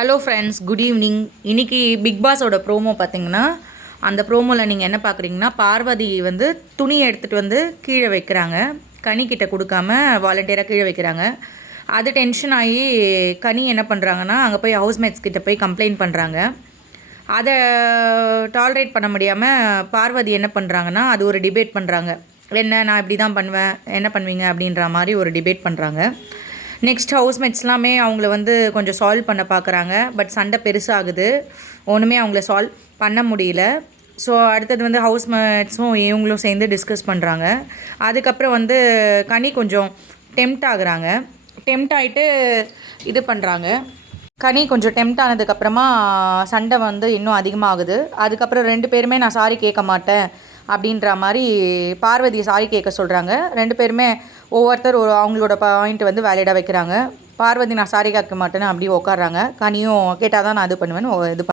Hello friends, good evening. இன்றைக்கி big பாஸோட promo பார்த்தீங்கன்னா, அந்த ப்ரோமோவில் நீங்கள் என்ன பார்க்குறீங்கன்னா, பார்வதி வந்து துணி எடுத்துகிட்டு வந்து கீழே வைக்கிறாங்க. கனிக்கிட்ட கொடுக்காம வாலண்டியராக கீழே வைக்கிறாங்க. அது டென்ஷன் ஆகி கனி என்ன பண்ணுறாங்கன்னா, அங்கே போய் ஹவுஸ்மேட்ஸ் கிட்ட போய் கம்ப்ளைண்ட் பண்ணுறாங்க. அதை டாலரேட் பண்ண முடியாமல் பார்வதி என்ன பண்ணுறாங்கன்னா, அது ஒரு டிபேட் பண்ணுறாங்க. என்ன நான் இப்படி தான் பண்ணுவேன், என்ன பண்ணுவீங்க அப்படின்ற மாதிரி ஒரு டிபேட் பண்ணுறாங்க. நெக்ஸ்ட் ஹவுஸ்மேட்ஸ்லாமே அவங்கள வந்து கொஞ்சம் சால்வ் பண்ண பார்க்குறாங்க. பட் சண்டை பெருசாகுது, ஒன்றுமே அவங்கள சால்வ் பண்ண முடியல. ஸோ அடுத்தது வந்து ஹவுஸ்மேட்ஸும் இவங்களும் சேர்ந்து டிஸ்கஸ் பண்ணுறாங்க. அதுக்கப்புறம் வந்து கனி கொஞ்சம் டெம்ட் ஆகுறாங்க. டெம்ட் ஆகிட்டு இது பண்ணுறாங்க. கனி கொஞ்சம் டெம்ட் ஆனதுக்கப்புறமா சண்டை வந்து இன்னும் அதிகமாகுது. அதுக்கப்புறம் 2 பேருமே நான் சாரி கேட்க மாட்டேன் அப்படின்ற மாதிரி பார்வதியை சாரி கேட்க சொல்கிறாங்க. 2 பேருமே ஒவ்வொருத்தர் அவங்களோட பாயிண்ட் வந்து வேலிடாக வைக்கிறாங்க. பார்வதி நான் சாரி கேட்க மாட்டேன்னு அப்படியே உட்காடுறாங்க. கனியும் கேட்டால் தான் நான் இது பண்ணுவேன்னு இது